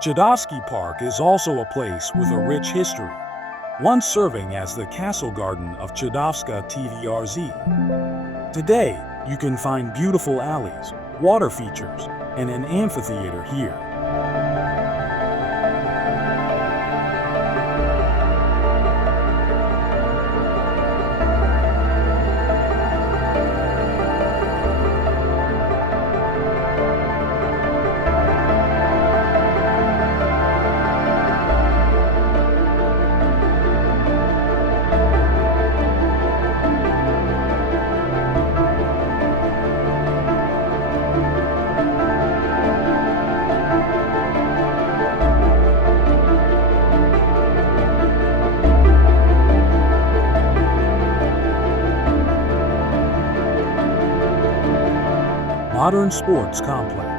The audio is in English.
Chodovsky Park is also a place with a rich history, once serving as the Castle Garden of Chodovska TVRZ. Today, you can find beautiful alleys, water features, and an amphitheater here. Modern Sports Complex.